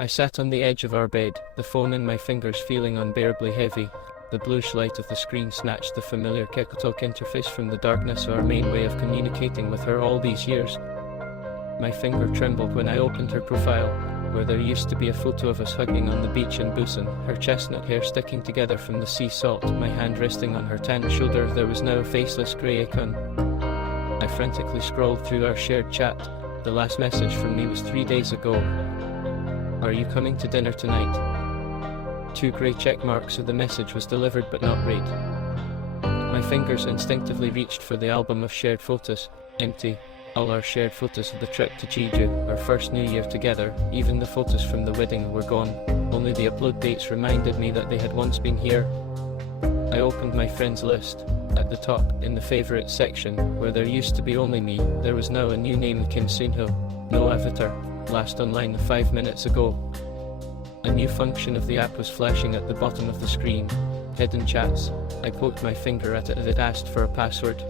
I sat on the edge of our bed, the phone in my fingers feeling unbearably heavy. The bluish light of the screen snatched the familiar Kekotalk interface from the darkness, our main way of communicating with her all these years. My finger trembled when I opened her profile, where there used to be a photo of us hugging on the beach in Busan, her chestnut hair sticking together from the sea salt, my hand resting on her tanned shoulder. There was now a faceless grey icon. I frantically scrolled through our shared chat. The last message from me was 3 days ago. Are you coming to dinner tonight? 2 grey check marks, so the message was delivered but not read. My fingers instinctively reached for the album of shared photos. Empty. All our shared photos of the trip to Jeju, our first New Year together, even the photos from the wedding were gone. Only the upload dates reminded me that they had once been here. I opened my friends list. At the top, in the favorites section, where there used to be only me, there was now a new name, Kim Sunho. No avatar. Last online 5 minutes ago. A new function of the app was flashing at the bottom of the screen. Hidden chats. I poked my finger at it as it asked for a password.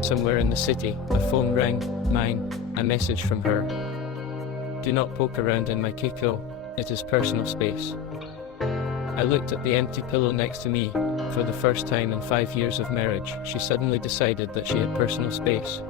Somewhere in the city, a phone rang. Mine. A message from her. Do not poke around in my Kiko. It is personal space. I looked at the empty pillow next to me. For the first time in 5 years of marriage, she suddenly decided that she had personal space.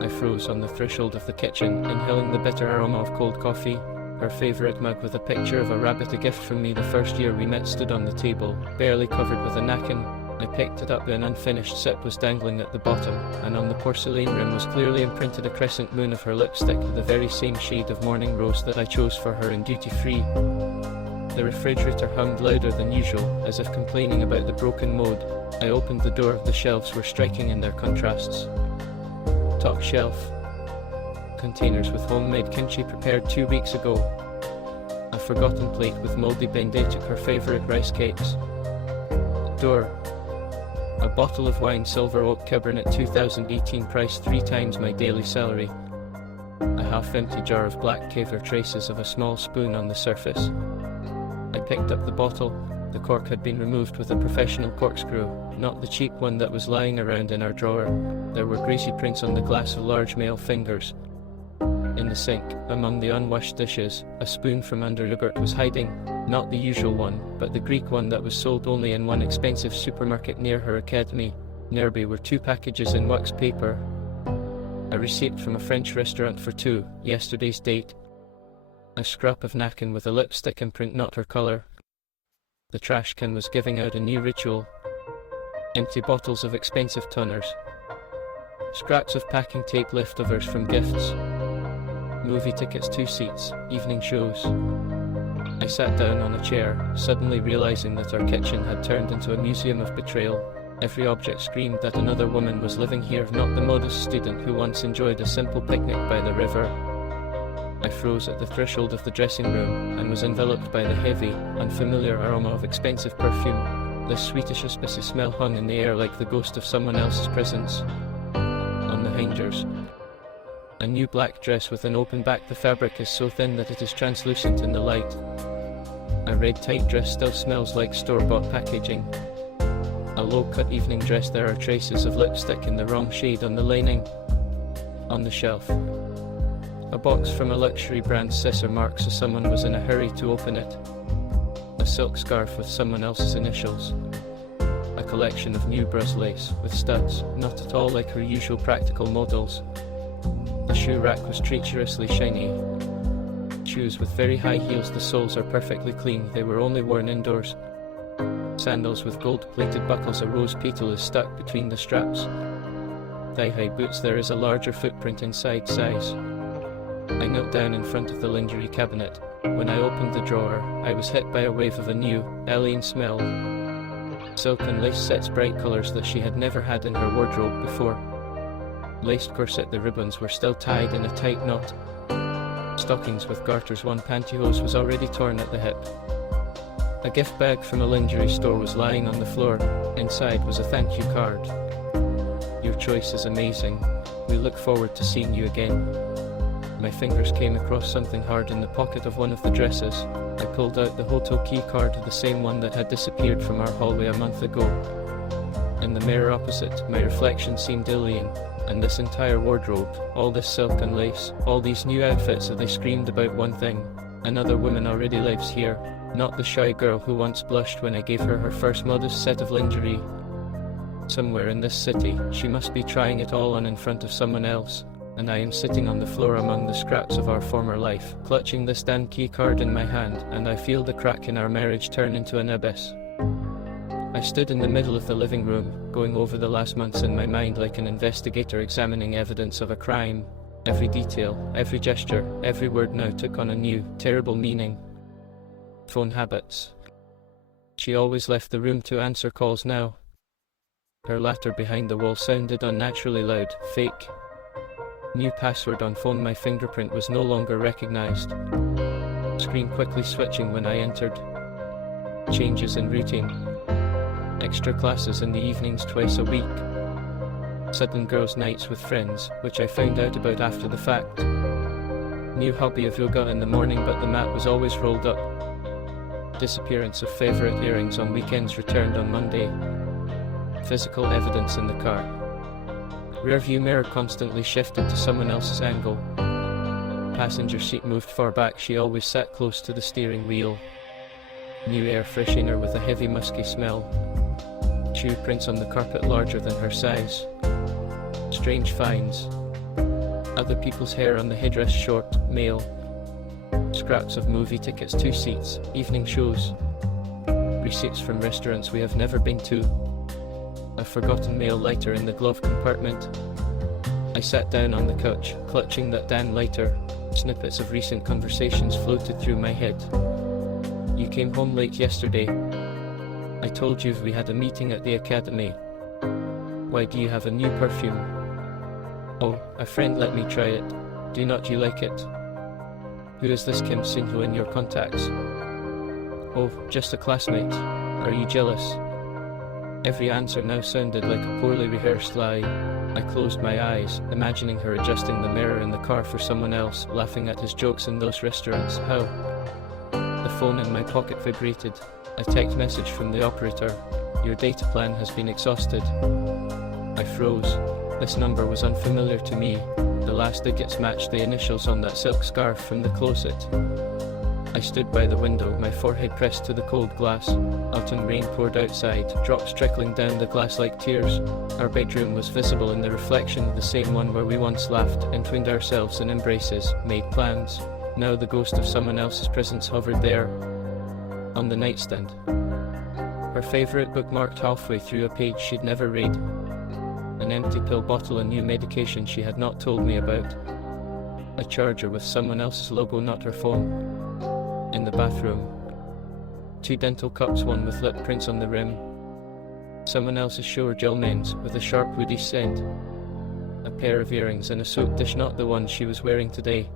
I froze on the threshold of the kitchen, inhaling the bitter aroma of cold coffee. Her favourite mug with a picture of a rabbit, a gift from me the first year we met, stood on the table, barely covered with a napkin. I picked it up. An unfinished sip was dangling at the bottom, and on the porcelain rim was clearly imprinted a crescent moon of her lipstick, the very same shade of morning rose that I chose for her in duty-free. The refrigerator hummed louder than usual, as if complaining about the broken mode. I opened the door. The shelves were striking in their contrasts. Top shelf. Containers with homemade kimchi prepared 2 weeks ago. A forgotten plate with moldy bendetuk, her favourite rice cakes. Door. A bottle of wine, silver oak Cabernet 2018, price 3 times my daily salary. A half-empty jar of black caviar, traces of a small spoon on the surface. I picked up the bottle. The cork had been removed with a professional corkscrew, not the cheap one that was lying around in our drawer. There were greasy prints on the glass of large male fingers. In the sink, among the unwashed dishes, a spoon from under yogurt was hiding, not the usual one, but the Greek one that was sold only in one expensive supermarket near her academy. Nearby were 2 packages in wax paper. A receipt from a French restaurant for 2, yesterday's date. A scrap of napkin with a lipstick imprint, not her colour. The trash can was giving out a new ritual. Empty bottles of expensive toners. Scraps of packing tape, leftovers from gifts. Movie tickets, 2 seats, evening shows. I sat down on a chair, suddenly realizing that our kitchen had turned into a museum of betrayal. Every object screamed that another woman was living here, not the modest student who once enjoyed a simple picnic by the river. I froze at the threshold of the dressing room, and was enveloped by the heavy, unfamiliar aroma of expensive perfume. This sweetish, spicy smell hung in the air like the ghost of someone else's presence. On the hangers. A new black dress with an open back. The fabric is so thin that it is translucent in the light. A red tight dress still smells like store-bought packaging. A low-cut evening dress. There are traces of lipstick in the wrong shade on the lining. On the shelf. A box from a luxury brand. Scissor marks, so someone was in a hurry to open it. A silk scarf with someone else's initials. A collection of new Bruss lace, with studs, not at all like her usual practical models. The shoe rack was treacherously shiny. Shoes with very high heels. The soles are perfectly clean, they were only worn indoors. Sandals with gold-plated buckles. A rose petal is stuck between the straps. Thigh-high boots. There is a larger footprint inside size. I knelt down in front of the lingerie cabinet. When I opened the drawer, I was hit by a wave of a new, alien smell. Silk and lace sets, bright colours that she had never had in her wardrobe before. Laced corset. The ribbons were still tied in a tight knot. Stockings with garters. One pantyhose was already torn at the hip. A gift bag from a lingerie store was lying on the floor. Inside was a thank you card. Your choice is amazing. We look forward to seeing you again. My fingers came across something hard in the pocket of one of the dresses. I pulled out the hotel key card, the same one that had disappeared from our hallway a month ago. In the mirror opposite, my reflection seemed alien, and this entire wardrobe, all this silk and lace, all these new outfits, they screamed about one thing: Another woman already lives here, not the shy girl who once blushed when I gave her her first modest set of lingerie. Somewhere in this city, she must be trying it all on in front of someone else, and I am sitting on the floor among the scraps of our former life, clutching this damn key card in my hand, and I feel the crack in our marriage turn into an abyss. I stood in the middle of the living room, going over the last months in my mind like an investigator examining evidence of a crime. Every detail, every gesture, every word now took on a new, terrible meaning. Phone habits. She always left the room to answer calls now. Her laughter behind the wall sounded unnaturally loud, fake. New password on phone. My fingerprint was no longer recognized. Screen quickly switching when I entered. Changes in routine. Extra classes in the evenings twice a week. Sudden girls' nights with friends, which I found out about after the fact. New hobby of yoga in the morning, but the mat was always rolled up. Disappearance of favorite earrings on weekends returned on Monday. Physical evidence in the car. Rearview mirror constantly shifted to someone else's angle. Passenger seat moved far back. She always sat close to the steering wheel. New air freshener with a heavy musky smell. Shoe prints on the carpet larger than her size. Strange finds. Other people's hair on the headrest. Short, male. Scraps of movie tickets, 2 seats, evening shows. Receipts from restaurants we have never been to. A forgotten mail lighter in the glove compartment. I sat down on the couch, clutching that damn lighter. Snippets of recent conversations floated through my head. You came home late yesterday. I told you we had a meeting at the academy. Why do you have a new perfume? Oh, a friend let me try it. Do not you like it? Who is this Kim Sinho in your contacts? Oh, just a classmate. Are you jealous? Every answer now sounded like a poorly rehearsed lie. I closed my eyes, imagining her adjusting the mirror in the car for someone else, laughing at his jokes in those restaurants. How? The phone in my pocket vibrated. A text message from the operator. Your data plan has been exhausted. I froze. This number was unfamiliar to me. The last digits matched the initials on that silk scarf from the closet. I stood by the window, my forehead pressed to the cold glass. Autumn rain poured outside, drops trickling down the glass like tears. Our bedroom was visible in the reflection of the same one where we once laughed, entwined ourselves in embraces, made plans. Now the ghost of someone else's presence hovered there, on the nightstand. Her favorite book marked halfway through a page she'd never read. An empty pill bottle, a new medication she had not told me about. A charger with someone else's logo, not her phone. In the bathroom. 2 dental cups, one with lip prints on the rim. Someone else's shower gel men's with a sharp woody scent. A pair of earrings and a soap dish, not the one she was wearing today.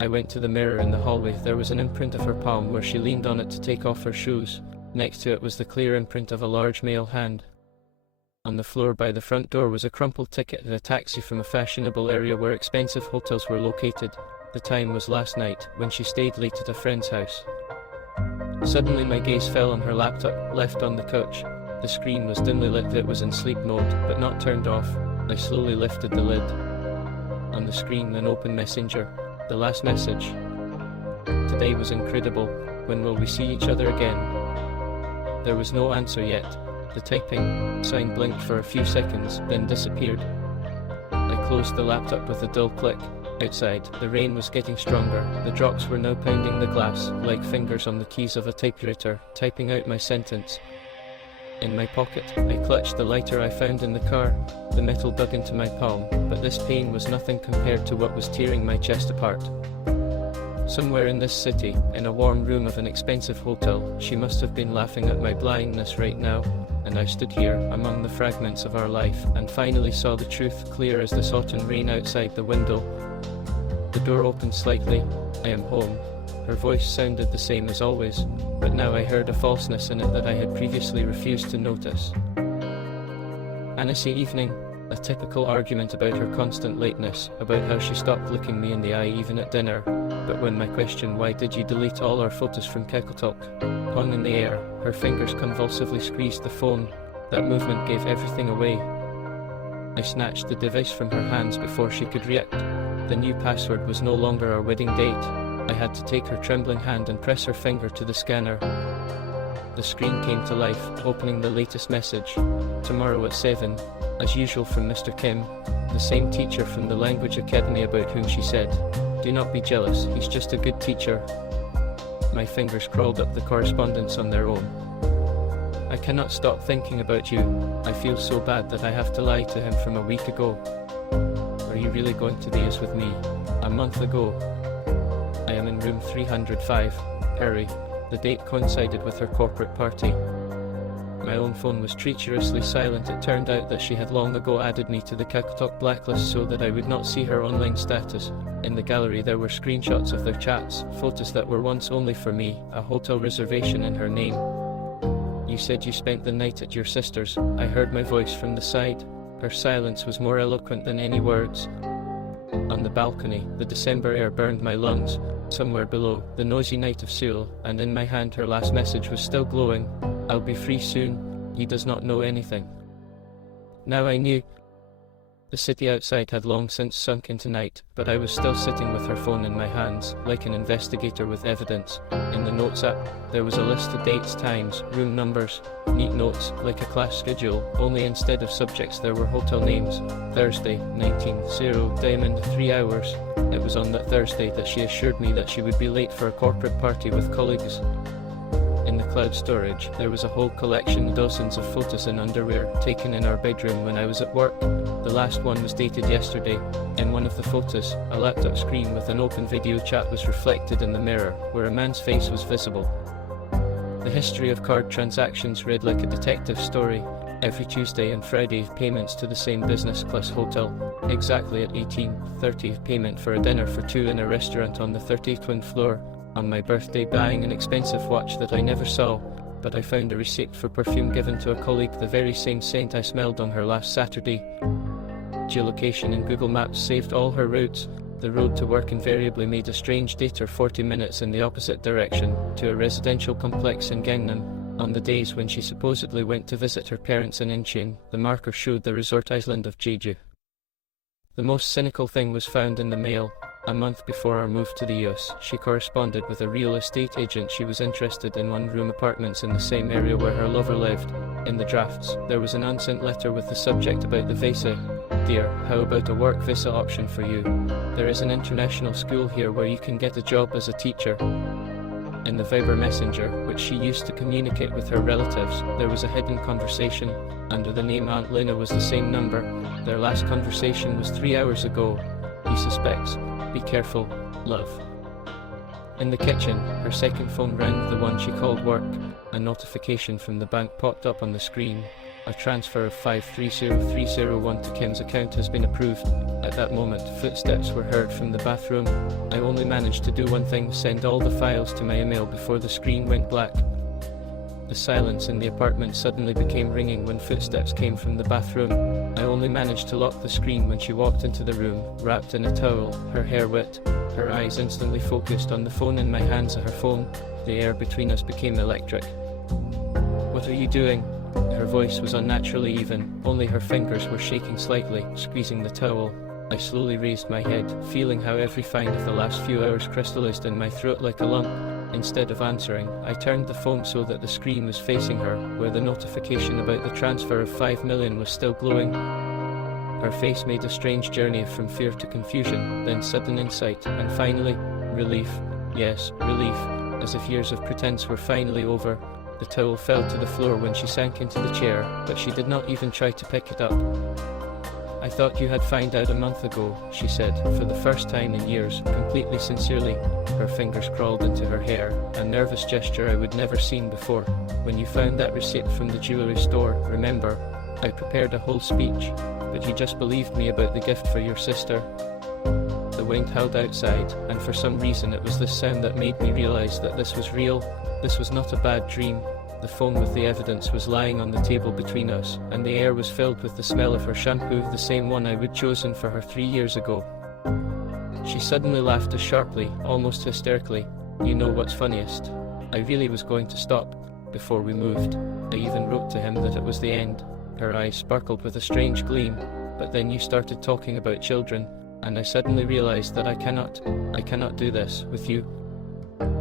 I went to the mirror in the hallway. There was an imprint of her palm where she leaned on it to take off her shoes. Next to it was the clear imprint of a large male hand. On the floor by the front door was a crumpled ticket and a taxi from a fashionable area where expensive hotels were located. The time was last night, when she stayed late at a friend's house. Suddenly my gaze fell on her laptop, left on the couch. The screen was dimly lit. It was in sleep mode, but not turned off. I slowly lifted the lid. On the screen, an open messenger. The last message. Today was incredible. When will we see each other again? There was no answer yet. The typing sign blinked for a few seconds, then disappeared. I closed the laptop with a dull click. Outside, the rain was getting stronger. The drops were now pounding the glass, like fingers on the keys of a typewriter, typing out my sentence. In my pocket, I clutched the lighter I found in the car. The metal dug into my palm, but this pain was nothing compared to what was tearing my chest apart. Somewhere in this city, in a warm room of an expensive hotel, she must have been laughing at my blindness right now. And I stood here, among the fragments of our life, and finally saw the truth clear as this autumn rain outside the window. The door opened slightly. I am home. Her voice sounded the same as always, but now I heard a falseness in it that I had previously refused to notice. Annecy evening, a typical argument about her constant lateness, about how she stopped looking me in the eye even at dinner. But when my question, why did you delete all our photos from Kekotok, hung in the air, her fingers convulsively squeezed the phone. That movement gave everything away. I snatched the device from her hands before she could react. The new password was no longer our wedding date. I had to take her trembling hand and press her finger to the scanner. The screen came to life, opening the latest message. Tomorrow at 7, as usual from Mr. Kim, the same teacher from the language academy about whom she said, "Do not be jealous, he's just a good teacher." My fingers crawled up the correspondence on their own. "I cannot stop thinking about you. I feel so bad that I have to lie to him from a week ago. Were you really going to the US with me? A month ago. I am in room 305. Hurry." The date coincided with her corporate party. My own phone was treacherously silent. It turned out that she had long ago added me to the KakaoTalk blacklist so that I would not see her online status. In the gallery there were screenshots of their chats, photos that were once only for me, a hotel reservation in her name. "You said you spent the night at your sister's." I heard my voice from the side. Her silence was more eloquent than any words. On the balcony, the December air burned my lungs. Somewhere below, the noisy night of Seoul, and in my hand her last message was still glowing. "I'll be free soon. He does not know anything." Now I knew. The city outside had long since sunk into night, but I was still sitting with her phone in my hands, like an investigator with evidence. In the Notes app, there was a list of dates, times, room numbers, neat notes, like a class schedule, only instead of subjects there were hotel names. Thursday, 19:00, Diamond, 3 hours. It was on that Thursday that she assured me that she would be late for a corporate party with colleagues. In the cloud storage, there was a whole collection, dozens of photos in underwear, taken in our bedroom when I was at work. The last one was dated yesterday. In one of the photos, a laptop screen with an open video chat was reflected in the mirror, where a man's face was visible. The history of card transactions read like a detective story. Every Tuesday and Friday, payments to the same business class hotel. Exactly at 18:30, payment for a dinner for two in a restaurant on the 32nd floor. On my birthday, buying an expensive watch that I never saw, but I found a receipt for perfume given to a colleague, the very same scent I smelled on her last Saturday. Geolocation in Google Maps saved all her routes. The road to work invariably made a strange detour 40 minutes in the opposite direction, to a residential complex in Gangnam. On the days when she supposedly went to visit her parents in Incheon, the marker showed the resort island of Jeju. The most cynical thing was found in the mail. A month before our move to the US, she corresponded with a real estate agent. She was interested in one-room apartments in the same area where her lover lived. In the drafts, there was an unsent letter with the subject about the visa. "Dear, how about a work visa option for you? There is an international school here where you can get a job as a teacher." In the Viber messenger, which she used to communicate with her relatives, there was a hidden conversation. Under the name Aunt Lena was the same number. Their last conversation was 3 hours ago. He suspects. Be careful, love. In the kitchen, her second phone rang, the one she called work. A notification from the bank popped up on the screen. A transfer of 530,301 to Kim's account has been approved. At that moment, footsteps were heard from the bathroom. I only managed to do one thing: send all the files to my email before the screen went black. The silence in the apartment suddenly became ringing when footsteps came from the bathroom. I only managed to lock the screen when she walked into the room, wrapped in a towel, her hair wet. Her eyes instantly focused on the phone in my hands. Her phone. The air between us became electric. "What are you doing?" Her voice was unnaturally even, only her fingers were shaking slightly, squeezing the towel. I slowly raised my head, feeling how every find of the last few hours crystallized in my throat like a lump. Instead of answering, I turned the phone so that the screen was facing her, where the notification about the transfer of 5 million was still glowing. Her face made a strange journey from fear to confusion, then sudden insight, and finally, relief. Yes, relief, as if years of pretense were finally over. The towel fell to the floor when she sank into the chair, but she did not even try to pick it up. "I thought you had found out a month ago," she said, for the first time in years, completely sincerely. Her fingers crawled into her hair, a nervous gesture I would never seen before. "When you found that receipt from the jewelry store, remember? I prepared a whole speech, but you just believed me about the gift for your sister." The wind howled outside, and for some reason it was this sound that made me realize that this was real. This was not a bad dream. The phone with the evidence was lying on the table between us, and the air was filled with the smell of her shampoo, the same one I had chosen for her 3 years ago. She suddenly laughed sharply, almost hysterically. "You know what's funniest? I really was going to stop before we moved. I even wrote to him that it was the end." Her eyes sparkled with a strange gleam. "But then you started talking about children. and I suddenly realized that I cannot do this with you.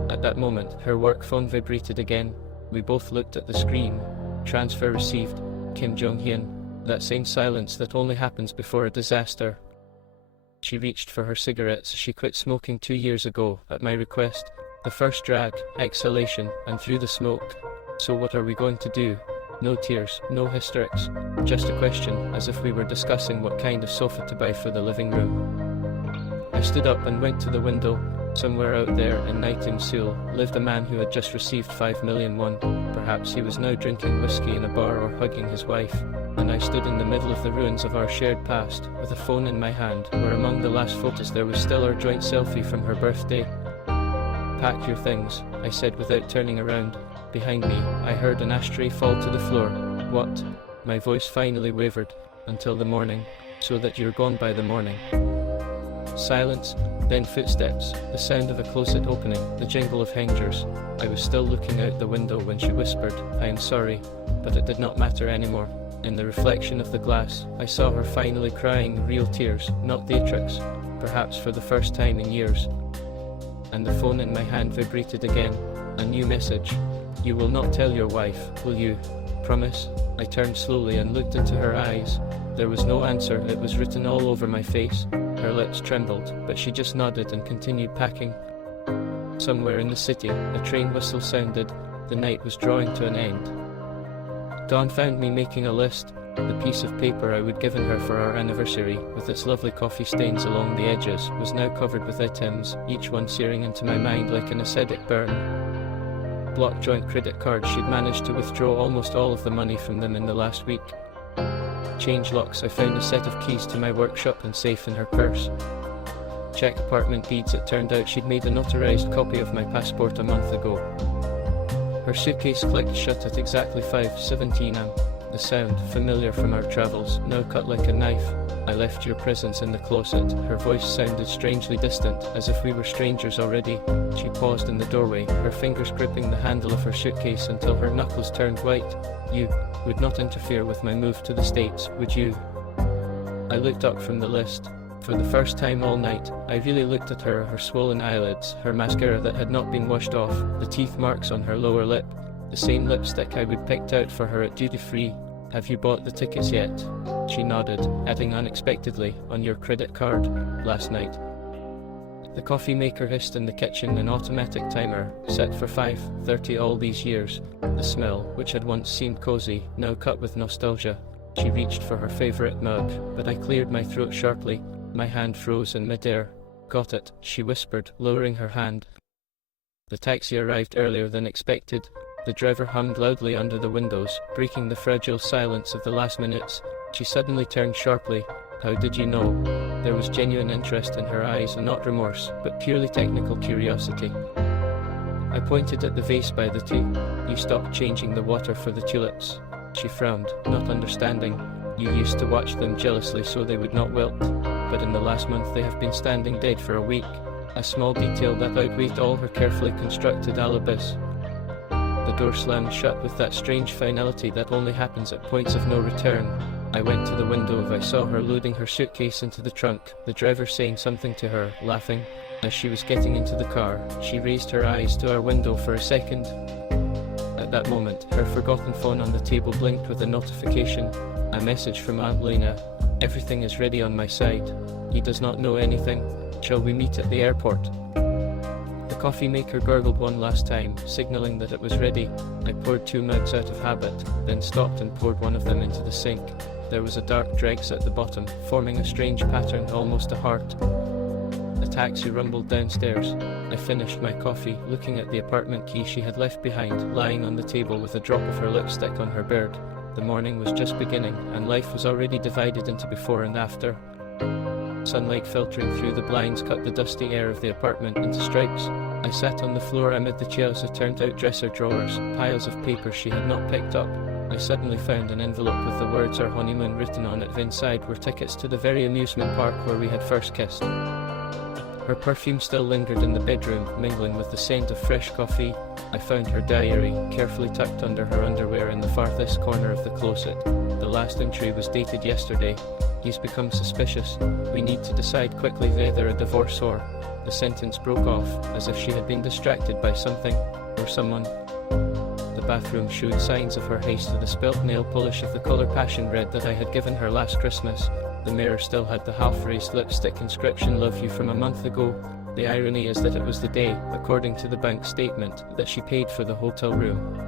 At that moment, her work phone vibrated again. We both looked at the screen. Transfer received. Kim Jong-hyun. That same silence that only happens before a disaster. She reached for her cigarettes. She quit smoking 2 years ago, at my request. The first drag, exhalation, and through the smoke. So what are we going to do? No tears, no hysterics. Just a question, as if we were discussing what kind of sofa to buy for the living room. I stood up and went to the window. Somewhere out there in Naitum Seoul lived a man who had just received 5 million won. Perhaps he was now drinking whiskey in a bar or hugging his wife. And I stood in the middle of the ruins of our shared past, with a phone in my hand, where among the last photos there was still our joint selfie from her birthday. Pack your things, I said without turning around. Behind me, I heard an ashtray fall to the floor. What? My voice finally wavered. Until the morning. So that you're gone by the morning. Silence, then footsteps, the sound of a closet opening, the jingle of hangers. I was still looking out the window when she whispered, I am sorry, but it did not matter anymore. In the reflection of the glass, I saw her finally crying real tears, not theatrics, perhaps for the first time in years. And the phone in my hand vibrated again. A new message. You will not tell your wife, will you? Promise? I turned slowly and looked into her eyes. There was no answer. It was written all over my face. Her lips trembled, but she just nodded and continued packing. Somewhere in the city, a train whistle sounded. The night was drawing to an end. Dawn found me making a list. The piece of paper I would given her for our anniversary, with its lovely coffee stains along the edges, was now covered with items, each one searing into my mind like an acidic burn. Block joint credit cards. She'd managed to withdraw almost all of the money from them in the last week. Change locks. I found a set of keys to my workshop and safe in her purse. Check apartment deeds. It turned out she'd made a notarized copy of my passport a month ago. Her suitcase clicked shut at exactly 5:17 am. The sound, familiar from our travels, now cut like a knife. I left your presence in the closet. Her voice sounded strangely distant, as if we were strangers already. She paused in the doorway, her fingers gripping the handle of her suitcase until her knuckles turned white. You would not interfere with my move to the States, would you? I looked up from the list. For the first time all night, I really looked at her, her swollen eyelids, her mascara that had not been washed off, the teeth marks on her lower lip, the same lipstick I would picked out for her at duty-free. Have you bought the tickets yet? She nodded, adding unexpectedly, on your credit card, last night. The coffee maker hissed in the kitchen, an automatic timer, set for 5:30 all these years. The smell, which had once seemed cozy, now cut with nostalgia. She reached for her favorite mug, but I cleared my throat sharply. My hand froze in midair. Got it, she whispered, lowering her hand. The taxi arrived earlier than expected. The driver hummed loudly under the windows, breaking the fragile silence of the last minutes. She suddenly turned sharply. How did you know? There was genuine interest in her eyes, and not remorse, but purely technical curiosity. I pointed at the vase by the tea. You stopped changing the water for the tulips. She frowned, not understanding. You used to watch them jealously so they would not wilt. But in the last month they have been standing dead for a week. A small detail that outweighed all her carefully constructed alibis. The door slammed shut with that strange finality that only happens at points of no return. I went to the window. I saw her loading her suitcase into the trunk, the driver saying something to her, laughing. As she was getting into the car, she raised her eyes to our window for a second. At that moment, her forgotten phone on the table blinked with a notification. A message from Aunt Lena. Everything is ready on my side. He does not know anything. Shall we meet at the airport? The coffee maker gurgled one last time, signaling that it was ready. I poured 2 mugs out of habit, then stopped and poured one of them into the sink. There was a dark dregs at the bottom, forming a strange pattern, almost a heart. A taxi rumbled downstairs. I finished my coffee, looking at the apartment key she had left behind, lying on the table with a drop of her lipstick on her beard. The morning was just beginning, and life was already divided into before and after. Sunlight filtering through the blinds cut the dusty air of the apartment into stripes. I sat on the floor amid the chairs of turned-out dresser drawers, piles of papers she had not picked up. I suddenly found an envelope with the words "Our honeymoon" written on it. Inside were tickets to the very amusement park where we had first kissed. Her perfume still lingered in the bedroom, mingling with the scent of fresh coffee. I found her diary, carefully tucked under her underwear in the farthest corner of the closet. The last entry was dated yesterday. He's become suspicious. We need to decide quickly whether a divorce or... The sentence broke off, as if she had been distracted by something, or someone. The bathroom showed signs of her haste with the spilt nail polish of the colour passion red that I had given her last Christmas. The mirror still had the half-raised lipstick inscription "Love you" from a month ago. The irony is that it was the day, according to the bank statement, that she paid for the hotel room.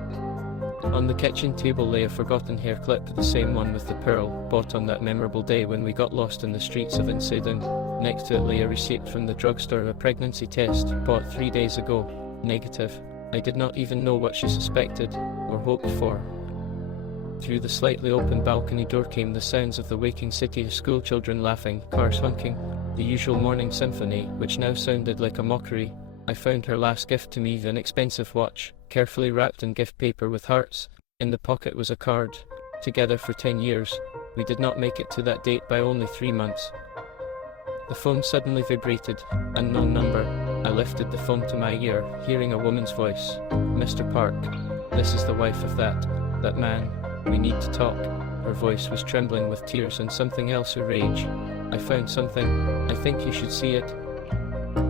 On the kitchen table lay a forgotten hair clip, the same one with the pearl, bought on that memorable day when we got lost in the streets of Infidelity. Next to it lay a receipt from the drugstore, a pregnancy test, bought 3 days ago. Negative. I did not even know what she suspected, or hoped for. Through the slightly open balcony door came the sounds of the waking city, schoolchildren laughing, cars honking, the usual morning symphony, which now sounded like a mockery. I found her last gift to me, an expensive watch, carefully wrapped in gift paper with hearts. In the pocket was a card. Together for 10 years. We did not make it to that date by only 3 months. The phone suddenly vibrated. Unknown number. I lifted the phone to my ear, hearing a woman's voice. "Mr. Park, this is the wife of that man. We need to talk." Her voice was trembling with tears and something else, a rage. "I found something. I think you should see it."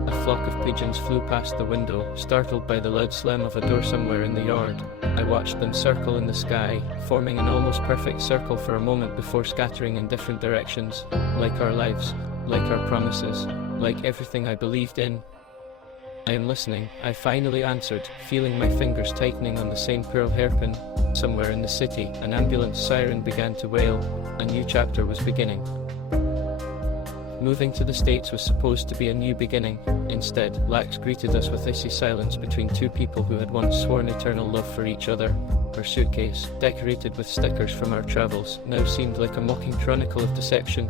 A flock of pigeons flew past the window, startled by the loud slam of a door somewhere in the yard. I watched them circle in the sky, forming an almost perfect circle for a moment before scattering in different directions, like our lives, like our promises, like everything I believed in. "I am listening," I finally answered, feeling my fingers tightening on the same pearl hairpin. Somewhere in the city, an ambulance siren began to wail. A new chapter was beginning. Moving to the States was supposed to be a new beginning. Instead, Lax greeted us with icy silence between two people who had once sworn eternal love for each other. Her suitcase, decorated with stickers from our travels, now seemed like a mocking chronicle of deception.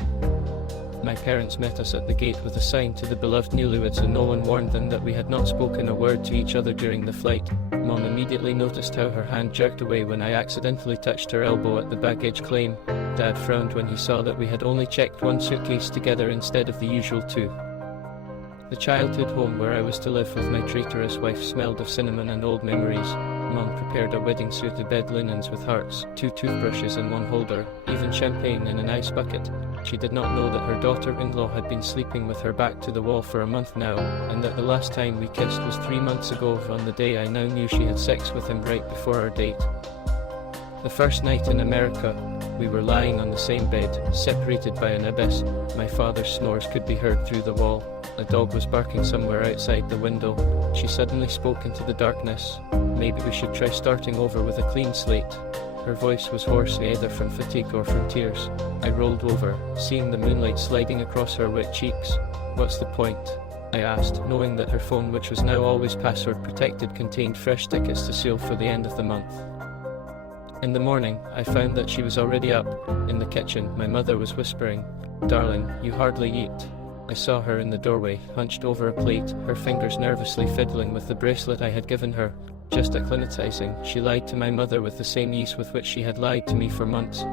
My parents met us at the gate with a sign to the beloved newlyweds, and no one warned them that we had not spoken a word to each other during the flight. Mom immediately noticed how her hand jerked away when I accidentally touched her elbow at the baggage claim. Dad frowned when he saw that we had only checked one suitcase together instead of the usual 2. The childhood home where I was to live with my traitorous wife smelled of cinnamon and old memories. Mom prepared a wedding suit of bed linens with hearts, 2 toothbrushes in one holder, even champagne in an ice bucket. She did not know that her daughter-in-law had been sleeping with her back to the wall for a month now, and that the last time we kissed was 3 months ago on the day I now knew she had sex with him right before our date. The first night in America, we were lying on the same bed, separated by an abyss. My father's snores could be heard through the wall. A dog was barking somewhere outside the window. She suddenly spoke into the darkness. "Maybe we should try starting over with a clean slate." Her voice was hoarse, either from fatigue or from tears. I rolled over, seeing the moonlight sliding across her wet cheeks. "What's the point?" I asked, knowing that her phone, which was now always password protected, contained fresh tickets to seal for the end of the month. In the morning, I found that she was already up. In the kitchen, my mother was whispering, "Darling, you hardly eat." I saw her in the doorway, hunched over a plate, her fingers nervously fiddling with the bracelet I had given her. Just acclimatizing, she lied to my mother with the same ease with which she had lied to me for months.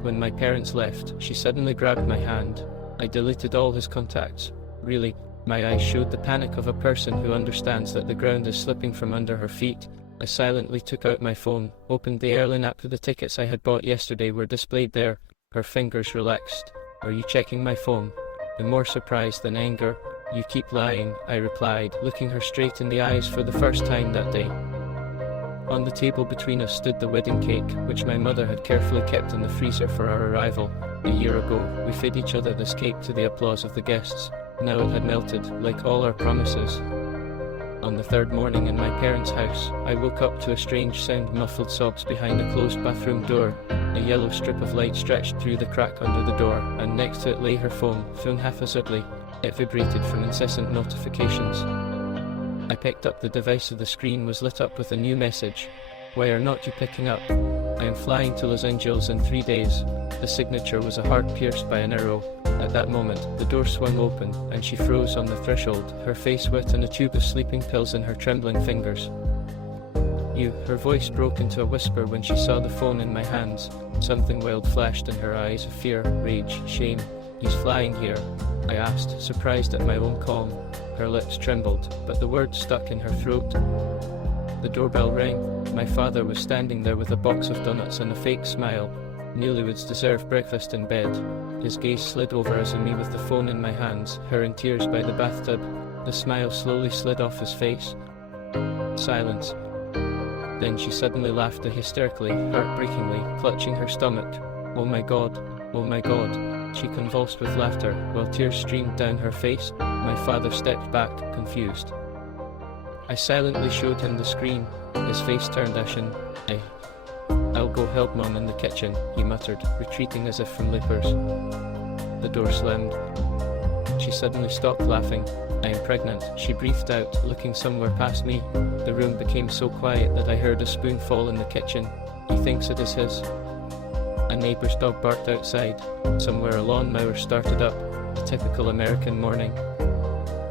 When my parents left, she suddenly grabbed my hand. I deleted all his contacts. Really, my eyes showed the panic of a person who understands that the ground is slipping from under her feet. I silently took out my phone, opened the airline app. The tickets I had bought yesterday were displayed there. Her fingers relaxed. "Are you checking my phone?" In more surprise than anger. "You keep lying," I replied, looking her straight in the eyes for the first time that day. On the table between us stood the wedding cake, which my mother had carefully kept in the freezer for our arrival. A year ago, we fed each other this cake to the applause of the guests. Now it had melted, like all our promises. On the third morning in my parents' house, I woke up to a strange sound, muffled sobs behind a closed bathroom door. A yellow strip of light stretched through the crack under the door, and next to it lay her phone haphazardly. It vibrated from incessant notifications. I picked up the device. The screen was lit up with a new message. "Why are not you picking up? I am flying to Los Angeles in 3 days. The signature was a heart pierced by an arrow. At that moment, the door swung open, and she froze on the threshold, her face wet and a tube of sleeping pills in her trembling fingers. "You," her voice broke into a whisper when she saw the phone in my hands. Something wild flashed in her eyes of fear, rage, shame. "He's flying here?" I asked, surprised at my own calm. Her lips trembled, but the words stuck in her throat. The doorbell rang. My father was standing there with a box of donuts and a fake smile. "Newlyweds deserve breakfast in bed." His gaze slid over us and me with the phone in my hands, her in tears by the bathtub. The smile slowly slid off his face. Silence. Then she suddenly laughed hysterically, heartbreakingly, clutching her stomach. Oh my God, oh my God. She convulsed with laughter, while tears streamed down her face. My father stepped back, confused. I silently showed him the screen. His face turned ashen. I'll go help Mom in the kitchen, he muttered, retreating as if from lepers. The door slammed. She suddenly stopped laughing. I am pregnant, she breathed out, looking somewhere past me. The room became so quiet that I heard a spoon fall in the kitchen. He thinks it is his. A neighbor's dog barked outside. Somewhere a lawnmower started up. A typical American morning.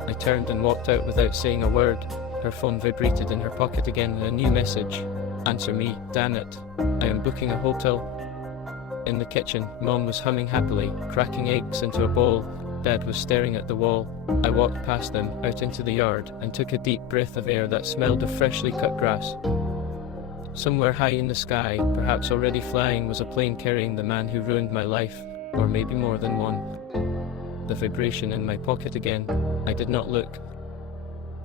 I turned and walked out without saying a word. Her phone vibrated in her pocket again and a new message. Answer me, damn it. I am booking a hotel. In the kitchen, Mom was humming happily, cracking eggs into a bowl. Dad was staring at the wall. I walked past them, out into the yard, and took a deep breath of air that smelled of freshly cut grass. Somewhere high in the sky, perhaps already flying, was a plane carrying the man who ruined my life, or maybe more than one. The vibration in my pocket again. I did not look.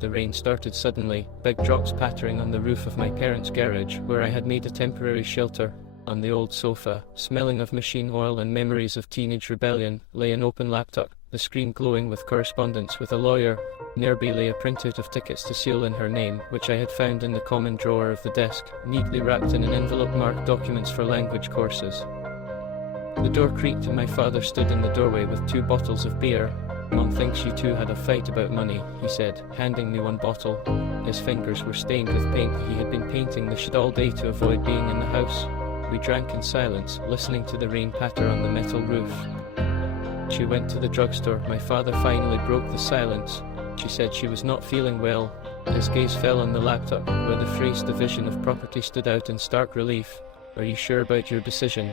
The rain started suddenly, big drops pattering on the roof of my parents' garage, where I had made a temporary shelter. On the old sofa, smelling of machine oil and memories of teenage rebellion, lay an open laptop, the screen glowing with correspondence with a lawyer. Nearby lay a printout of tickets to Seoul in her name, which I had found in the common drawer of the desk, neatly wrapped in an envelope marked documents for language courses. The door creaked and my father stood in the doorway with 2 bottles of beer. Mom thinks you two had a fight about money, he said, handing me 1 bottle. His fingers were stained with paint. He had been painting the shit all day to avoid being in the house. We drank in silence, listening to the rain patter on the metal roof. She went to the drugstore. My father finally broke the silence. She said she was not feeling well. His gaze fell on the laptop, where the phrase division of property stood out in stark relief. Are you sure about your decision?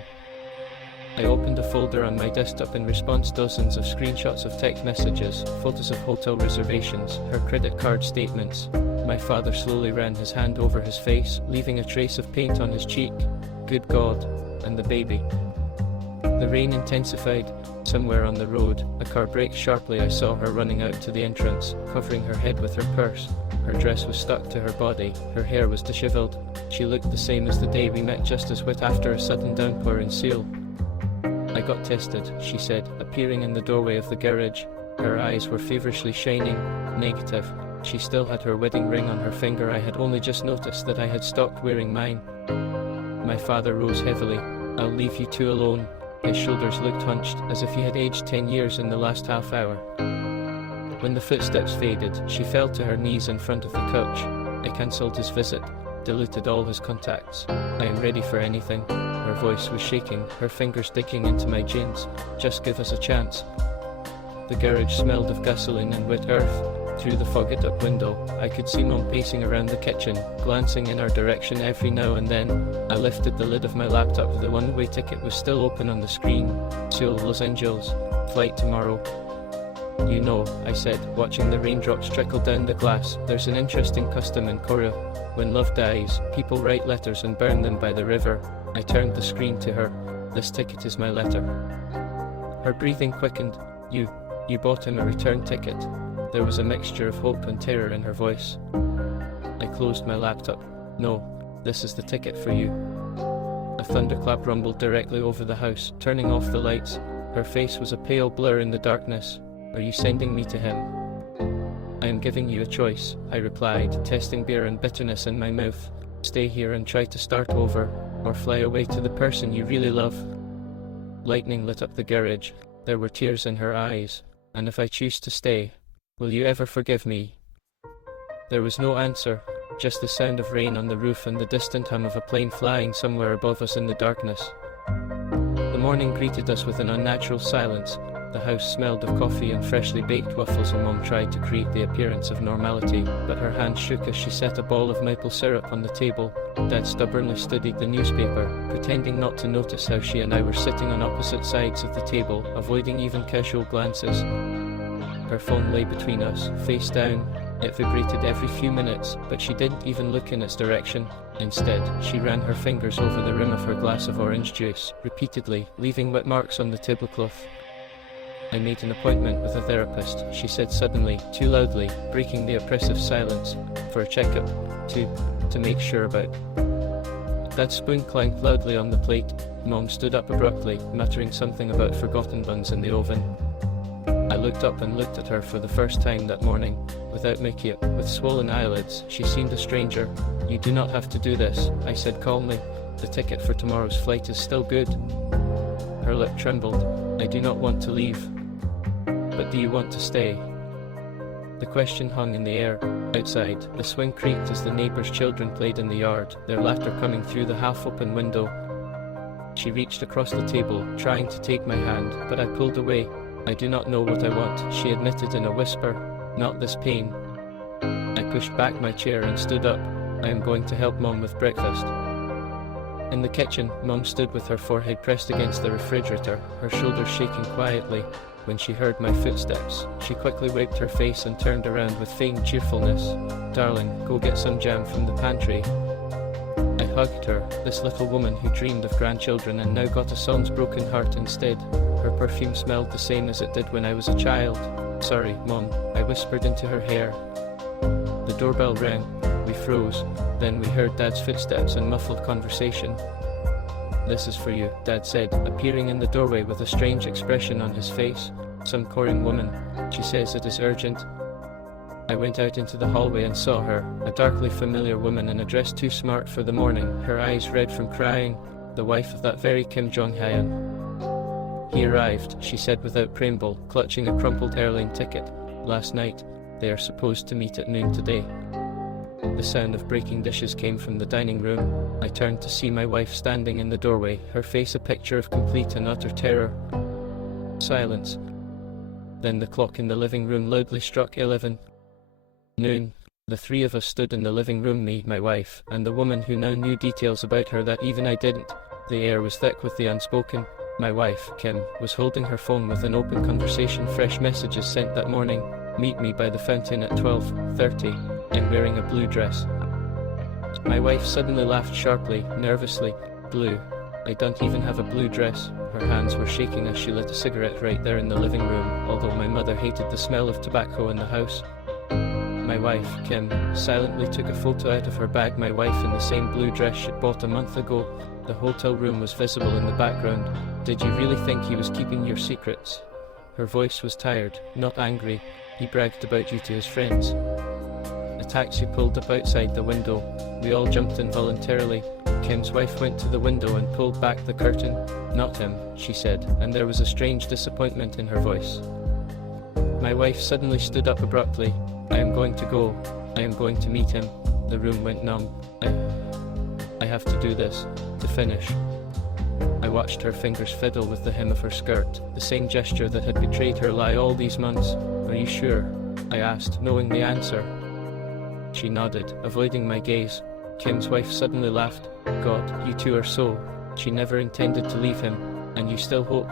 I opened a folder on my desktop in response. Dozens of screenshots of text messages, photos of hotel reservations, her credit card statements. My father slowly ran his hand over his face, leaving a trace of paint on his cheek. Good God, and the baby. The rain intensified. Somewhere on the road, a car braked sharply. I saw her running out to the entrance, covering her head with her purse. Her dress was stuck to her body, her hair was disheveled. She looked the same as the day we met, just as wet after a sudden downpour in Seoul. I got tested, she said, appearing in the doorway of the garage. Her eyes were feverishly shining. Negative. She still had her wedding ring on her finger. I had only just noticed that I had stopped wearing mine. My father rose heavily. I'll leave you two alone. His shoulders looked hunched, as if he had aged 10 years in the last half hour. When the footsteps faded, she fell to her knees in front of the couch. I cancelled his visit, deleted all his contacts. I am ready for anything. Her voice was shaking, her fingers digging into my jeans. Just give us a chance. The garage smelled of gasoline and wet earth. Through the fogged-up window, I could see Mom pacing around the kitchen, glancing in our direction every now and then. I lifted the lid of my laptop. The one-way ticket was still open on the screen. Seoul, Los Angeles. Flight tomorrow. You know, I said, watching the raindrops trickle down the glass, there's an interesting custom in Korea. When love dies, people write letters and burn them by the river. I turned the screen to her. This ticket is my letter. Her breathing quickened. You bought him a return ticket. There was a mixture of hope and terror in her voice. I closed my laptop. No, this is the ticket for you. A thunderclap rumbled directly over the house, turning off the lights. Her face was a pale blur in the darkness. Are you sending me to him? I am giving you a choice, I replied, testing beer and bitterness in my mouth. Stay here and try to start over, or fly away to the person you really love. Lightning lit up the garage. There were tears in her eyes. And if I choose to stay, will you ever forgive me? There was no answer, just the sound of rain on the roof and the distant hum of a plane flying somewhere above us in the darkness. The morning greeted us with an unnatural silence. The house smelled of coffee and freshly baked waffles, and Mom tried to create the appearance of normality, but her hand shook as she set a bowl of maple syrup on the table. Dad stubbornly studied the newspaper, pretending not to notice how she and I were sitting on opposite sides of the table, avoiding even casual glances. Her phone lay between us, face down. It vibrated every few minutes, but she didn't even look in its direction. Instead, she ran her fingers over the rim of her glass of orange juice, repeatedly, leaving wet marks on the tablecloth. I made an appointment with a therapist, she said suddenly, too loudly, breaking the oppressive silence, for a checkup, to make sure about. Dad's spoon clanked loudly on the plate. Mom stood up abruptly, muttering something about forgotten buns in the oven. I looked up and looked at her for the first time that morning, without makeup, with swollen eyelids. She seemed a stranger. You do not have to do this, I said calmly. The ticket for tomorrow's flight is still good. Her lip trembled. I do not want to leave. But do you want to stay? The question hung in the air. Outside, the swing creaked as the neighbors' children played in the yard, their laughter coming through the half-open window. She reached across the table, trying to take my hand, but I pulled away. I do not know what I want, she admitted in a whisper. Not this pain. I pushed back my chair and stood up. I am going to help Mom with breakfast. In the kitchen, Mom stood with her forehead pressed against the refrigerator, her shoulders shaking quietly. When she heard my footsteps, she quickly wiped her face and turned around with feigned cheerfulness. Darling, go get some jam from the pantry. I hugged her, this little woman who dreamed of grandchildren and now got a son's broken heart instead. Her perfume smelled the same as it did when I was a child. Sorry, Mom, I whispered into her hair. The doorbell rang. We froze. Then we heard Dad's footsteps and muffled conversation. This is for you, Dad said, appearing in the doorway with a strange expression on his face. Some Korean woman. She says it is urgent. I went out into the hallway and saw her, a darkly familiar woman in a dress too smart for the morning, her eyes red from crying, the wife of that very Kim Jong-hyun. He arrived, she said without preamble, clutching a crumpled airline ticket. Last night. They are supposed to meet at noon today. The sound of breaking dishes came from the dining room. I turned to see my wife standing in the doorway, her face a picture of complete and utter terror. Silence. Then the clock in the living room loudly struck 11. Noon. The three of us stood in the living room, me, my wife, and the woman who now knew details about her that even I didn't. The air was thick with the unspoken. My wife, Kim, was holding her phone with an open conversation, fresh messages sent that morning. Meet me by the fountain at 12:30. I'm wearing a blue dress. My wife suddenly laughed sharply, nervously. Blue. I don't even have a blue dress. Her hands were shaking as she lit a cigarette right there in the living room, although my mother hated the smell of tobacco in the house. My wife, Kim, silently took a photo out of her bag. My wife in the same blue dress she'd bought a month ago. The hotel room was visible in the background. Did you really think he was keeping your secrets? Her voice was tired, not angry. He bragged about you to his friends. A taxi pulled up outside the window. We all jumped involuntarily. Kim's wife went to the window and pulled back the curtain. Not him, she said, and there was a strange disappointment in her voice. My wife suddenly stood up abruptly. I am going to go. I am going to meet him. The room went numb. I have to do this, to finish. I watched her fingers fiddle with the hem of her skirt, the same gesture that had betrayed her lie all these months. Are you sure? I asked, knowing the answer. She nodded, avoiding my gaze. Kim's wife suddenly laughed. God, you two are so. She never intended to leave him, and you still hope.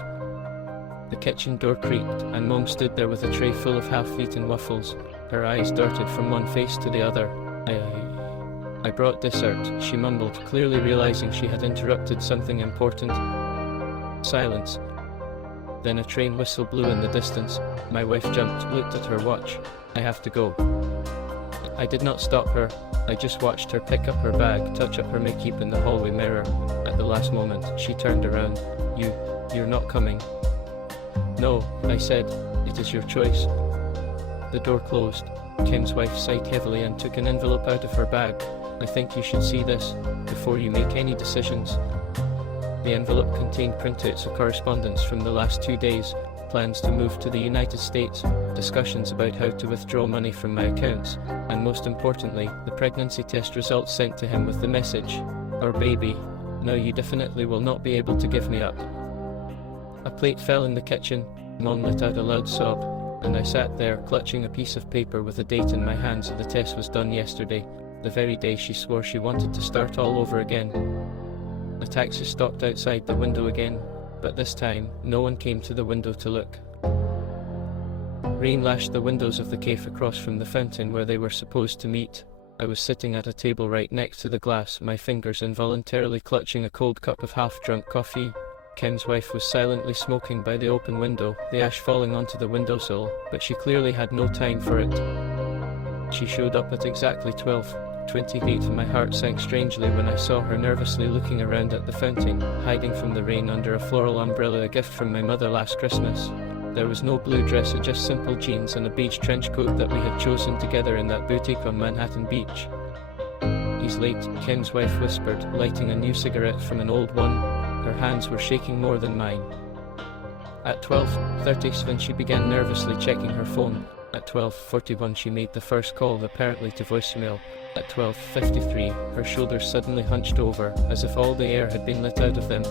The kitchen door creaked, and Mom stood there with a tray full of half-eaten waffles. Her eyes darted from one face to the other. I brought dessert, she mumbled, clearly realizing she had interrupted something important. Silence. Then a train whistle blew in the distance. My wife jumped, looked at her watch. I have to go. I did not stop her. I just watched her pick up her bag, touch up her makeup in the hallway mirror. At the last moment, she turned around. You're not coming. No, I said. It is your choice. The door closed. Kim's wife sighed heavily and took an envelope out of her bag. I think you should see this, before you make any decisions. The envelope contained printouts of correspondence from the last 2 days, plans to move to the United States, discussions about how to withdraw money from my accounts, and most importantly, the pregnancy test results sent to him with the message, "Our baby. No, you definitely will not be able to give me up." A plate fell in the kitchen. Mom let out a loud sob, and I sat there, clutching a piece of paper with a date in my hands. The test was done yesterday, the very day she swore she wanted to start all over again. The taxi stopped outside the window again, but this time, no one came to the window to look. Rain lashed the windows of the cafe across from the fountain where they were supposed to meet. I was sitting at a table right next to the glass, my fingers involuntarily clutching a cold cup of half-drunk coffee. Kim's wife was silently smoking by the open window, the ash falling onto the windowsill, but she clearly had no time for it. She showed up at exactly 12:28 and my heart sank strangely when I saw her nervously looking around at the fountain, hiding from the rain under a floral umbrella, a gift from my mother last Christmas. There was no blue dress, just simple jeans and a beige trench coat that we had chosen together in that boutique on Manhattan Beach. "He's late," Kim's wife whispered, lighting a new cigarette from an old one. Her hands were shaking more than mine. At 12:37 she began nervously checking her phone. At 12:41 she made the first call, apparently to voicemail. At 12:53 her shoulders suddenly hunched over, as if all the air had been let out of them.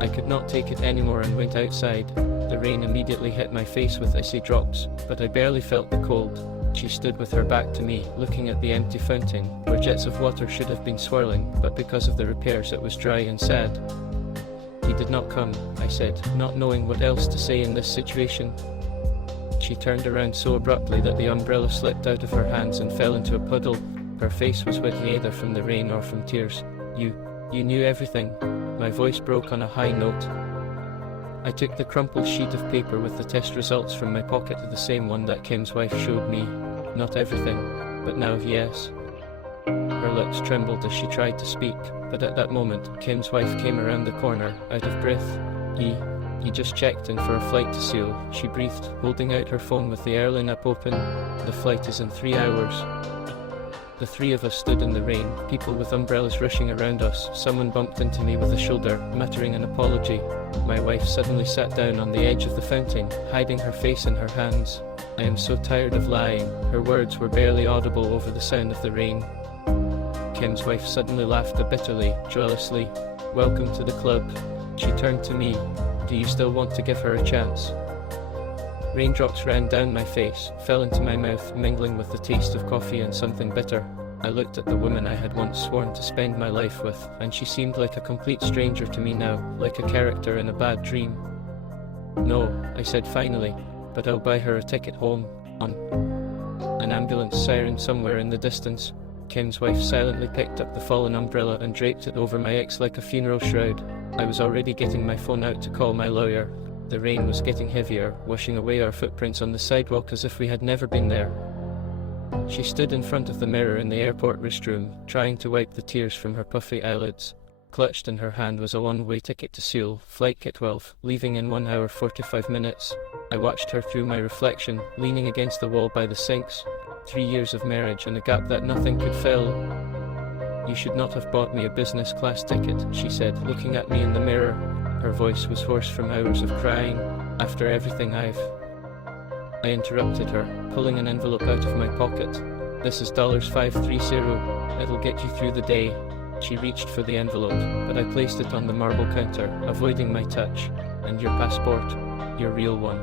I could not take it anymore and went outside. The rain immediately hit my face with icy drops, but I barely felt the cold. She stood with her back to me, looking at the empty fountain, where jets of water should have been swirling, but because of the repairs it was dry and sad. "He did not come," I said, not knowing what else to say in this situation. She turned around so abruptly that the umbrella slipped out of her hands and fell into a puddle. Her face was wet either from the rain or from tears. You knew everything." My voice broke on a high note. I took the crumpled sheet of paper with the test results from my pocket, the same one that Kim's wife showed me. "Not everything, but now yes." Her lips trembled as she tried to speak, but at that moment, Kim's wife came around the corner, out of breath. He just checked in for a flight to Seoul," she breathed, holding out her phone with the airline app open. "The flight is in 3 hours." The three of us stood in the rain, people with umbrellas rushing around us. Someone bumped into me with a shoulder, muttering an apology. My wife suddenly sat down on the edge of the fountain, hiding her face in her hands. "I am so tired of lying." Her words were barely audible over the sound of the rain. Kim's wife suddenly laughed bitterly, joyously. "Welcome to the club." She turned to me. "Do you still want to give her a chance?" Raindrops ran down my face, fell into my mouth, mingling with the taste of coffee and something bitter. I looked at the woman I had once sworn to spend my life with, and she seemed like a complete stranger to me now, like a character in a bad dream. "No," I said finally, "but I'll buy her a ticket home." An ambulance siren somewhere in the distance. Kim's wife silently picked up the fallen umbrella and draped it over my ex like a funeral shroud. I was already getting my phone out to call my lawyer. The rain was getting heavier, washing away our footprints on the sidewalk as if we had never been there. She stood in front of the mirror in the airport restroom, trying to wipe the tears from her puffy eyelids. Clutched in her hand was a one-way ticket to Seoul, flight K12, leaving in 1 hour 45 minutes. I watched her through my reflection, leaning against the wall by the sinks. 3 years of marriage and a gap that nothing could fill. "You should not have bought me a business class ticket," she said, looking at me in the mirror. Her voice was hoarse from hours of crying. "After everything I interrupted her, pulling an envelope out of my pocket. "This is $530. It'll get you through the day." She reached for the envelope, but I placed it on the marble counter, avoiding my touch. "And your passport, your real one."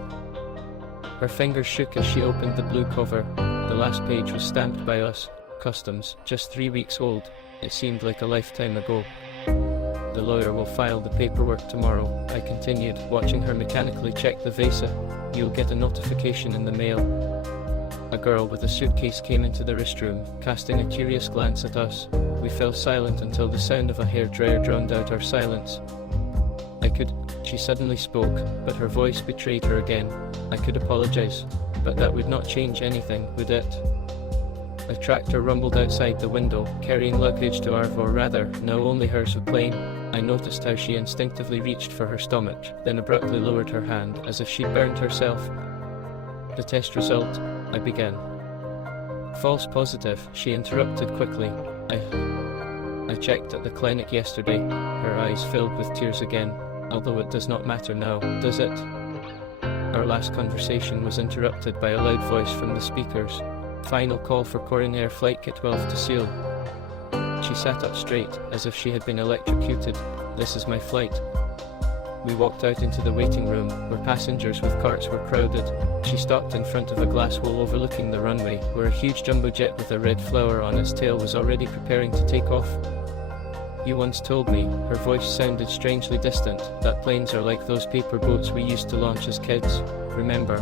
Her fingers shook as she opened the blue cover. The last page was stamped by us, Customs, just 3 weeks old. It seemed like a lifetime ago. "The lawyer will file the paperwork tomorrow," I continued, watching her mechanically check the visa. "You'll get a notification in the mail." A girl with a suitcase came into the restroom, casting a curious glance at us. We fell silent until the sound of a hairdryer drowned out our silence. She suddenly spoke, but her voice betrayed her again. "I could apologize, but that would not change anything, would it?" A tractor rumbled outside the window, carrying luggage to or rather, now only hers of plane. I noticed how she instinctively reached for her stomach, then abruptly lowered her hand, as if she'd burned herself. "The test result," I began. "False positive," she interrupted quickly. I checked at the clinic yesterday." Her eyes filled with tears again. "Although it does not matter now, does it?" Our last conversation was interrupted by a loud voice from the speakers. "Final call for Korean Air Flight K12 to Seoul." She sat up straight, as if she had been electrocuted. "This is my flight." We walked out into the waiting room, where passengers with carts were crowded. She stopped in front of a glass wall overlooking the runway, where a huge jumbo jet with a red flower on its tail was already preparing to take off. "You once told me," her voice sounded strangely distant, "that planes are like those paper boats we used to launch as kids. Remember?"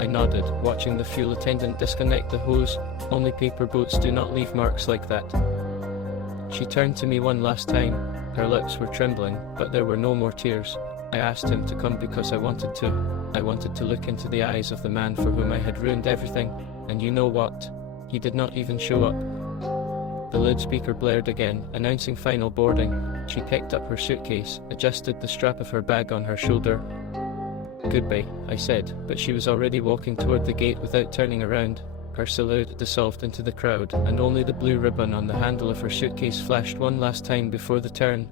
I nodded, watching the fuel attendant disconnect the hose. "Only paper boats do not leave marks like that." She turned to me one last time. Her lips were trembling, but there were no more tears. I asked him to come because I wanted to. I wanted to look into the eyes of the man for whom I had ruined everything, and you know what? He did not even show up. The loudspeaker blared again, announcing final boarding. She picked up her suitcase, adjusted the strap of her bag on her shoulder. "Goodbye," I said, but she was already walking toward the gate without turning around. Her silhouette dissolved into the crowd, and only the blue ribbon on the handle of her suitcase flashed one last time before the turn.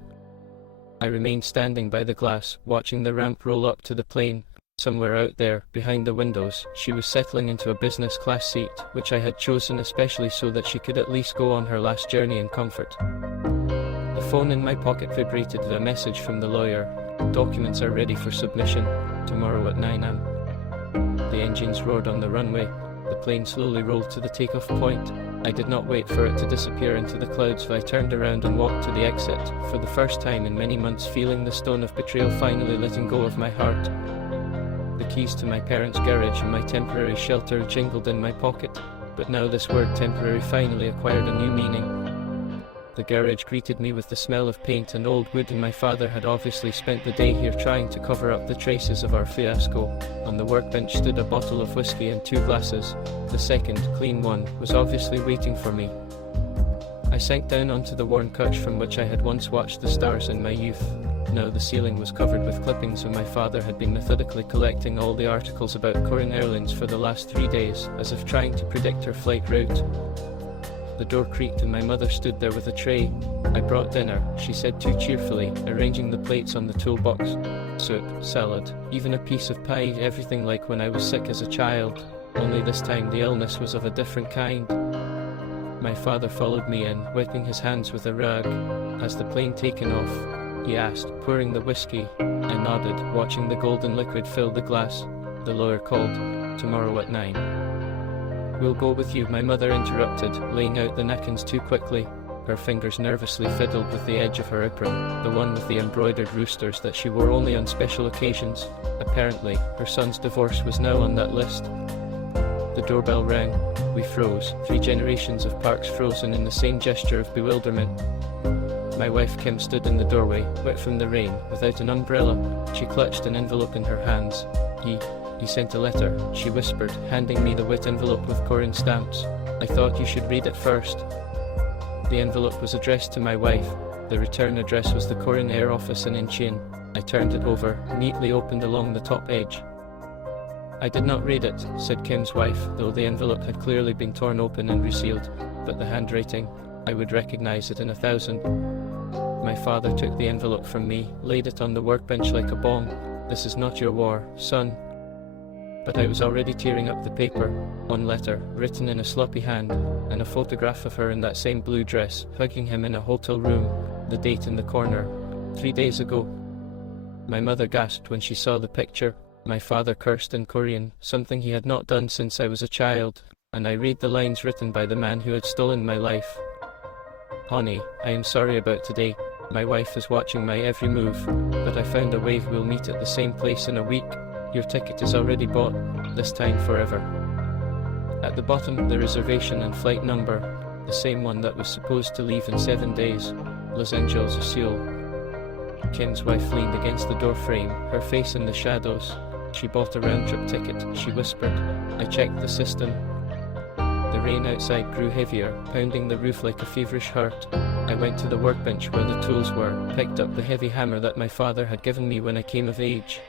I remained standing by the glass, watching the ramp roll up to the plane. Somewhere out there, behind the windows, she was settling into a business class seat, which I had chosen especially so that she could at least go on her last journey in comfort. The phone in my pocket vibrated with a message from the lawyer. "Documents are ready for submission. Tomorrow at 9 am." The engines roared on the runway. The plane slowly rolled to the takeoff point. I did not wait for it to disappear into the clouds, so I turned around and walked to the exit, for the first time in many months feeling the stone of betrayal finally letting go of my heart. The keys to my parents' garage and my temporary shelter jingled in my pocket, but now this word temporary finally acquired a new meaning. The garage greeted me with the smell of paint and old wood, and my father had obviously spent the day here trying to cover up the traces of our fiasco. On the workbench stood a bottle of whiskey and 2 glasses. The second, clean one, was obviously waiting for me. I sank down onto the worn couch from which I had once watched the stars in my youth. Now the ceiling was covered with clippings, and my father had been methodically collecting all the articles about Korean Airlines for the last 3 days, as if trying to predict her flight route. The door creaked and my mother stood there with a tray. "I brought dinner," she said too cheerfully, arranging the plates on the toolbox. Soup, salad, even a piece of pie, everything like when I was sick as a child, only this time the illness was of a different kind. My father followed me in, wiping his hands with a rag. "Has the plane taken off?" he asked, pouring the whiskey. I nodded, watching the golden liquid fill the glass. The lawyer called. "Tomorrow at 9. "We'll go with you," my mother interrupted, laying out the napkins too quickly. Her fingers nervously fiddled with the edge of her apron, the one with the embroidered roosters that she wore only on special occasions. Apparently, her son's divorce was now on that list. The doorbell rang. We froze, 3 generations of Parks frozen in the same gesture of bewilderment. My wife Kim stood in the doorway, wet from the rain, without an umbrella. She clutched an envelope in her hands. He sent a letter," she whispered, handing me the wet envelope with Korean stamps. "I thought you should read it first." The envelope was addressed to my wife. The return address was the Korean Air office in Incheon. I turned it over, neatly opened along the top edge. "I did not read it," said Kim's wife, though the envelope had clearly been torn open and resealed. "But the handwriting, I would recognize it in 1,000. My father took the envelope from me, laid it on the workbench like a bomb. "This is not your war, son." But I was already tearing up the paper. One letter, written in a sloppy hand, and a photograph of her in that same blue dress, hugging him in a hotel room. The date in the corner. 3 days ago. My mother gasped when she saw the picture. My father cursed in Korean, something he had not done since I was a child, and I read the lines written by the man who had stolen my life. "Honey, I am sorry about today. My wife is watching my every move, but I found a way. We'll meet at the same place in a week. Your ticket is already bought, this time forever." At the bottom, the reservation and flight number, the same one that was supposed to leave in 7 days. Los Angeles, Seoul. Kim's wife leaned against the door frame, her face in the shadows. "She bought a round-trip ticket," she whispered. I checked the system. The rain outside grew heavier, pounding the roof like a feverish heart. I went to the workbench where the tools were, picked up the heavy hammer that my father had given me when I came of age.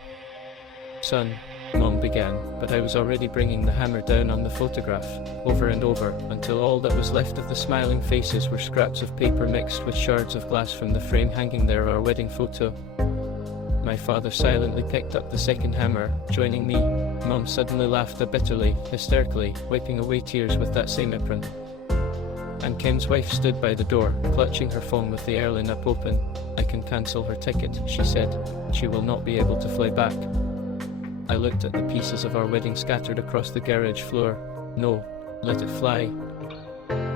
"Son," Mom began, but I was already bringing the hammer down on the photograph, over and over, until all that was left of the smiling faces were scraps of paper mixed with shards of glass from the frame hanging there, our wedding photo. My father silently picked up the second hammer, joining me. Mom suddenly laughed bitterly, hysterically, wiping away tears with that same apron. And Kim's wife stood by the door, clutching her phone with the airline app open. "I can cancel her ticket," she said. "She will not be able to fly back." I looked at the pieces of our wedding scattered across the garage floor. "No, let it fly."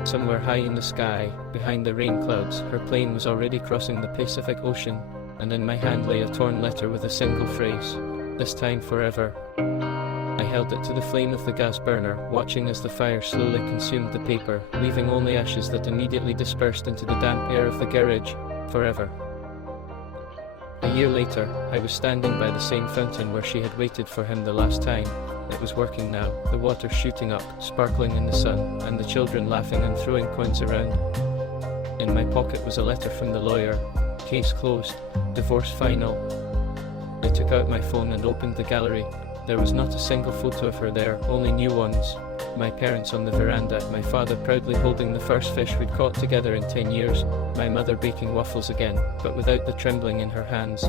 Somewhere high in the sky, behind the rain clouds, her plane was already crossing the Pacific Ocean, and in my hand lay a torn letter with a single phrase, "This time forever." I held it to the flame of the gas burner, watching as the fire slowly consumed the paper, leaving only ashes that immediately dispersed into the damp air of the garage. Forever. A year later, I was standing by the same fountain where she had waited for him the last time. It was working now, the water shooting up, sparkling in the sun, and the children laughing and throwing coins around. In my pocket was a letter from the lawyer. Case closed. Divorce final. I took out my phone and opened the gallery. There was not a single photo of her there, only new ones. My parents on the veranda, my father proudly holding the first fish we'd caught together in 10 years, my mother baking waffles again, but without the trembling in her hands.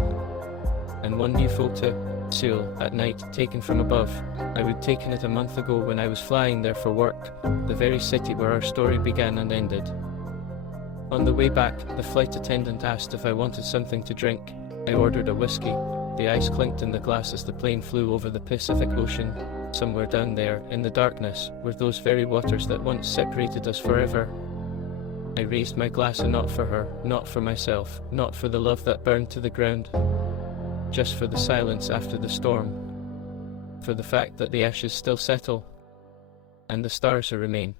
And one new photo, Seoul, at night, taken from above. I would taken it a month ago when I was flying there for work, the very city where our story began and ended. On the way back, the flight attendant asked if I wanted something to drink. I ordered a whiskey. The ice clinked in the glass as the plane flew over the Pacific Ocean. Somewhere down there, in the darkness, were those very waters that once separated us forever. I raised my glass, and not for her, not for myself, not for the love that burned to the ground, just for the silence after the storm, for the fact that the ashes still settle, and the stars remain.